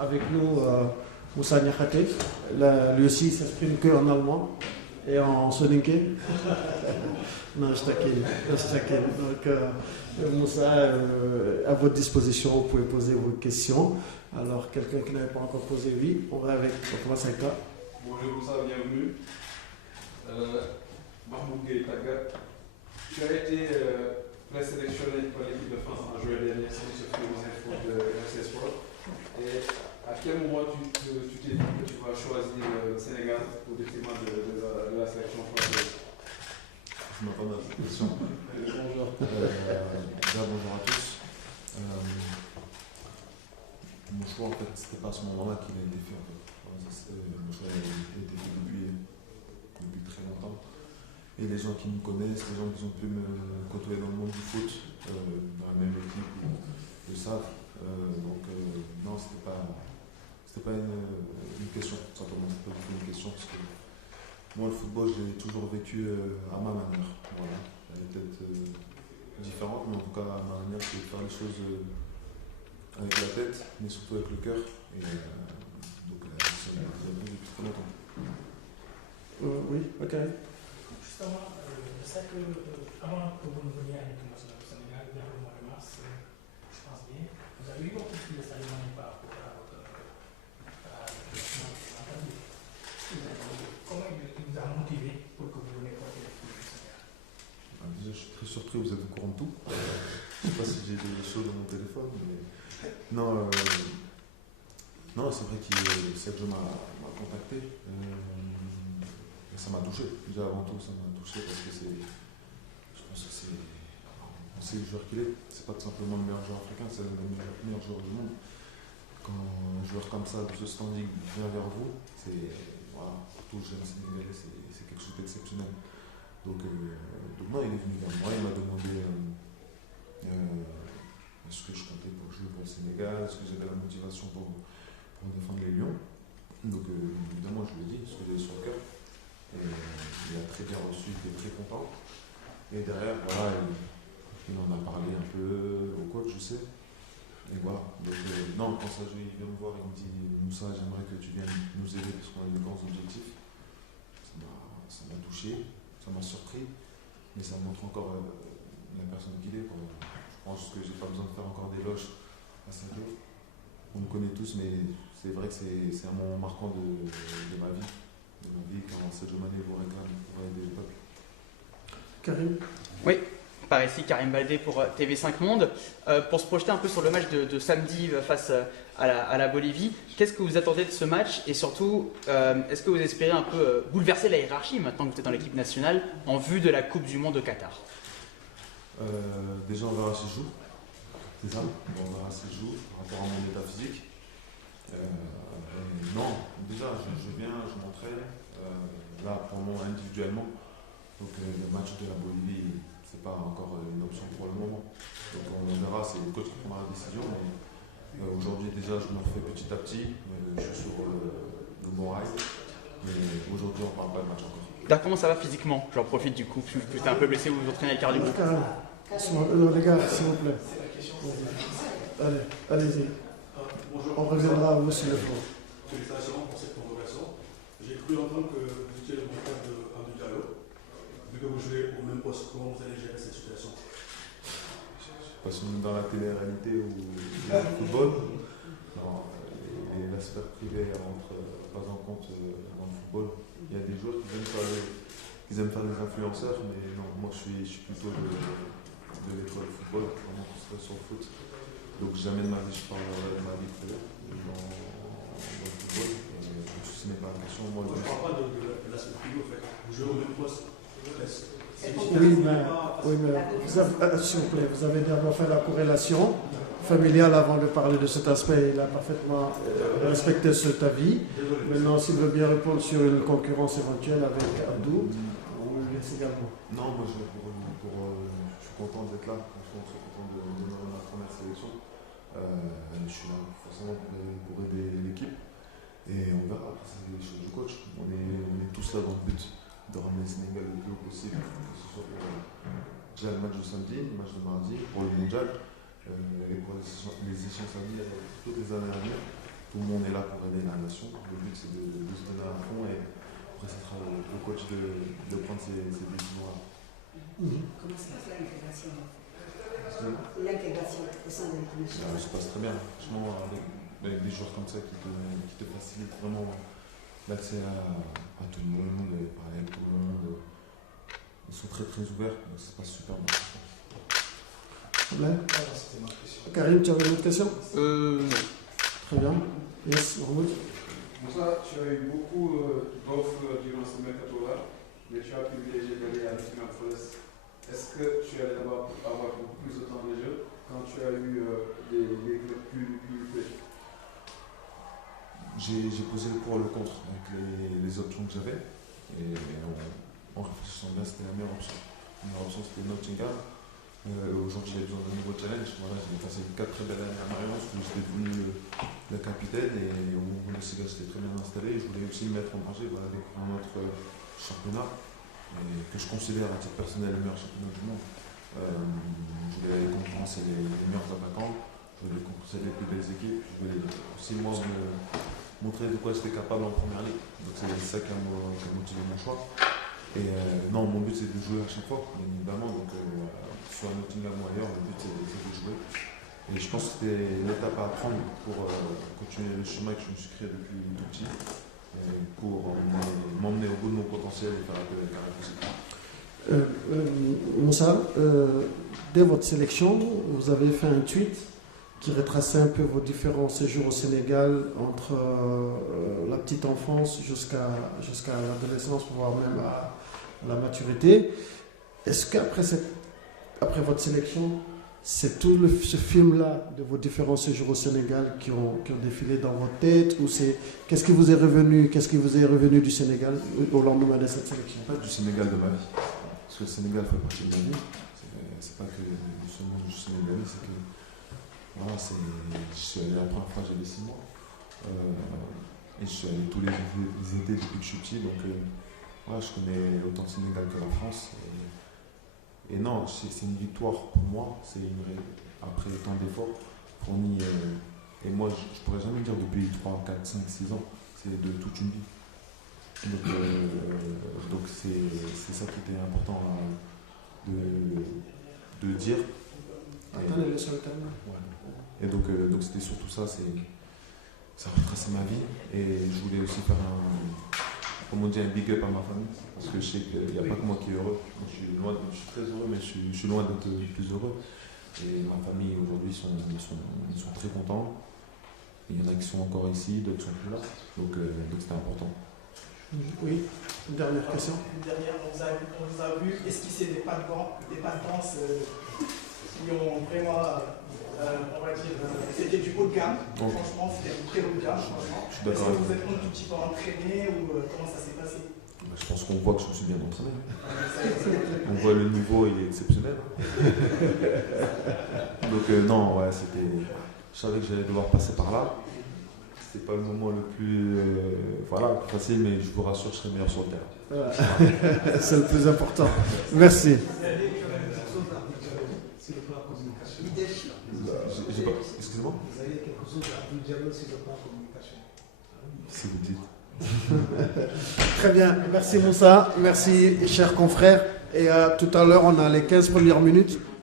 avec nous Moussa Niakhaté. Lui aussi il s'exprime qu'en allemand et en soninké. Non, je taquine. Donc, Moussa, à votre disposition, vous pouvez poser vos questions. Alors, quelqu'un qui n'avait pas encore posé, oui, on commence avec toi. Bonjour Moussa, bienvenue. Mahmoud Gueye Tagat, tu as été présélectionné par l'équipe de France en juin dernier, si je fais aux infos de RC Sport. Et à quel moment tu t'es dit que tu vas choisir le Sénégal au détriment de la sélection française? Je m'attends à cette question. Bonjour. Déjà, bonjour à tous. Mon choix, en fait, c'était pas à ce moment-là qu'il a été fait. En fait. Mon choix a été fait depuis très longtemps. Et les gens qui me connaissent, les gens qui ont pu me côtoyer dans le monde du foot, dans la même équipe, le savent. Non, c'était pas une question, simplement, c'était pas du tout une question, parce que moi, le football, je l'ai toujours vécu à ma manière. Voilà. Elle est peut-être différente, mais en tout cas, à ma manière, c'est de faire les choses avec la tête, mais surtout avec le cœur. Et c'est depuis très longtemps. Oui, ok. Justement, je sais que avant que vous ne veniez à l'équipe nationale du Sénégal, vers le mois de mars, je pense bien, vous avez eu beaucoup de saluements par rapport à votre nationalité. Comment il vous a motivé pour que vous veniez porter l'équipe du Sénégal? Déjà, je suis très surpris, vous êtes au courant de tout. Je ne sais pas si j'ai des choses dans mon téléphone, mais non, c'est vrai que Sergio m'a contacté. Ça m'a touché. Déjà avant tout, ça m'a touché parce que je pense que on sait le joueur qu'il est. C'est pas tout simplement le meilleur joueur africain, c'est le meilleur joueur du monde. Quand un joueur comme ça, de ce standing, vient vers vous, voilà, pour tout jeune Sénégalais, c'est quelque chose d'exceptionnel. Donc non, il est venu vers moi, il m'a demandé est-ce que je comptais pour jouer pour le Sénégal, est-ce que j'avais la motivation pour défendre les Lions. Donc évidemment, je lui ai dit ce que j'avais sur le cœur. Et il a très bien reçu, il était très content. Et derrière, voilà, il en a parlé un peu au coach, je sais. Et voilà. Donc, non, quand ça il vient me voir, il me dit Moussa, j'aimerais que tu viennes nous aider parce qu'on a de grands objectifs. Ça m'a touché, ça m'a surpris, mais ça montre encore la personne qu'il est. Quoi. Je pense que j'ai pas besoin de faire encore d'éloges à Sadio. On me connaît tous, mais c'est vrai que c'est un moment marquant de ma vie. Quand Sadio Mané vous réclame pour aider le peuple. Karim? Oui, par ici, Karim Baldé pour TV5 Monde. Pour se projeter un peu sur le match de samedi face à la Bolivie, qu'est-ce que vous attendez de ce match? Et surtout, est-ce que vous espérez un peu bouleverser la hiérarchie maintenant que vous êtes dans l'équipe nationale en vue de la Coupe du Monde au Qatar? Déjà, on verra si je joue. C'est ça? On verra si je joue par rapport à mon état physique. Non, déjà, je viens, je m'entraîne, là, pour moi, individuellement. Donc, le match de la Bolivie, c'est pas encore une option pour le moment. Donc, on verra, c'est le coach qui prendra la décision. Mais aujourd'hui, déjà, je me refais petit à petit. Je suis sur le bon rail. Mais aujourd'hui, on parle pas de match encore. D'accord, comment ça va physiquement? J'en profite du coup, que vous êtes un peu blessé, vous vous entraînez avec cardio. Les gars, s'il vous plaît. Allez-y. On reviendra à vous sur le fond. Félicitations pour cette convocation. J'ai cru entendre que vous étiez le monteur de André Diallo. Vu que vous jouez au même poste, comment vous allez gérer cette situation? Parce qu'on est dans la télé-réalité ou le football. Non, et la sphère privée rentre pas en compte dans le football. Il y a des joueurs qui aiment faire des influenceurs, mais non, moi je suis plutôt de l'école football, vraiment construit sur le foot. Donc jamais de ma vie je parlerai de ma vie privée. Dans le football, ce n'est pas la question. Moi, je ne parle pas de l'aspect privé, en fait. Vous jouez au même poste. Oui, mais s'il vous plaît, vous avez d'abord fait la corrélation familiale avant de parler de cet aspect. Il a parfaitement respecté cet avis. Maintenant, s'il veut bien répondre sur une concurrence éventuelle avec Abdou, on le laisse également. Non, moi je suis content d'être là. Franchement, je suis content de démarrer ma première sélection. Je suis là forcément pour aider l'équipe. Et on verra, après c'est les choses du coach. On est tous là dans le but de ramener le Sénégal le plus haut possible, que ce soit pour déjà le match de samedi, le match de mardi, pour le mondial, et pour les échéances à venir toutes les années à venir. tout le monde est là pour aider la nation. Le but c'est de se donner à fond et après ce sera au coach de prendre ces décisions-là. Comment se passe l'intégration au sein de l'équipe nationale? Ça se passe très bien, franchement, avec des joueurs comme ça qui te facilitent vraiment l'accès à tout le monde, et parler avec tout le monde. Ils sont très très ouverts, donc ça se passe super bien. Karim, tu avais une autre question? Non. Très bien. Yes, Mahmoud. Moussa, tu as eu beaucoup d'offres durant ce mercato-là, mais tu as privilégié d'aller à Nottingham Forest. Est-ce que tu allais avoir beaucoup plus de temps de jeu quand tu as eu des clubs plus petits? J'ai posé le pour et le contre avec les options que j'avais, et en réfléchissant bien, c'était la meilleure option. La meilleure option, c'était Nottingham. Aujourd'hui, j'ai besoin d'un nouveau challenge. Voilà, j'ai passé 4 très belles années à Marions où j'étais devenu le capitaine et au moment où j'étais très bien installé. Je voulais aussi me mettre en danger avec un autre championnat que je considère à titre personnel le meilleur championnat du monde. Je voulais aller concurrencer les meilleurs attaquants, je voulais concurrencer les plus belles équipes. Je voulais aussi moi me montrer de quoi j'étais capable en première ligue. Donc c'est ça qui a motivé mon choix. Et non, mon but c'est de jouer à chaque fois, bien évidemment. Donc, soit à Nottingham ou ailleurs, le but c'est de jouer. Et je pense que c'était l'étape à prendre pour continuer le chemin que je me suis créé depuis tout petit, pour m'emmener au bout de mon potentiel et faire la plus belle carrière possible. Moussa, dès votre sélection, vous avez fait un tweet qui retraçait un peu vos différents séjours au Sénégal entre la petite enfance jusqu'à l'adolescence, voire même à la maturité. Est-ce qu'après votre sélection, c'est tout ce film-là de vos différents séjours au Sénégal qui ont défilé dans votre tête, ou qu'est-ce qui vous est revenu du Sénégal au lendemain de cette sélection? En fait, du Sénégal de ma vie. Parce que le Sénégal fait partie de ma vie. C'est pas que seulement du Sénégal, c'est que voilà, je suis allé la première fois, j'avais 6 mois. Et je suis allé tous les étés depuis que je suis petit. Donc voilà, je connais autant le Sénégal que la France. Et non, c'est une victoire pour moi. Après tant d'efforts fournis. Et moi, je pourrais jamais dire depuis 3, 4, 5, 6 ans. C'est de toute une vie. Donc c'est ça qui était important de dire. Et donc c'était surtout ça, ça a retracé ma vie. Et je voulais aussi faire un big up à ma famille. Parce que je sais qu'il n'y a pas que moi qui est heureux. Je suis très heureux, mais je suis loin d'être le plus heureux. Et ma famille aujourd'hui, ils sont très contents. Il y en a qui sont encore ici, d'autres qui sont plus là. Donc c'était important. Oui, une dernière question. Une dernière, on vous a vu esquisser des pas de danse qui ont vraiment, on va dire, c'était du haut de gamme. Donc, franchement, c'était très haut de gamme. Je suis Est-ce d'accord que avec vous êtes un tout petit peu entraîné ou comment ça s'est passé? Je pense qu'on voit que je me suis bien entraîné. On voit le niveau, il est exceptionnel. Donc non, ouais, je savais que j'allais devoir passer par là. C'est pas le moment le plus facile, mais je vous rassure, je serai meilleur sur le terrain. C'est le plus important. Merci. Excusez-moi. Vous avez quelque chose à vous dire sur le plan communication. Si vous dites. Très bien. Merci Moussa. Merci chers confrères. Et tout à l'heure, on a les 15 premières minutes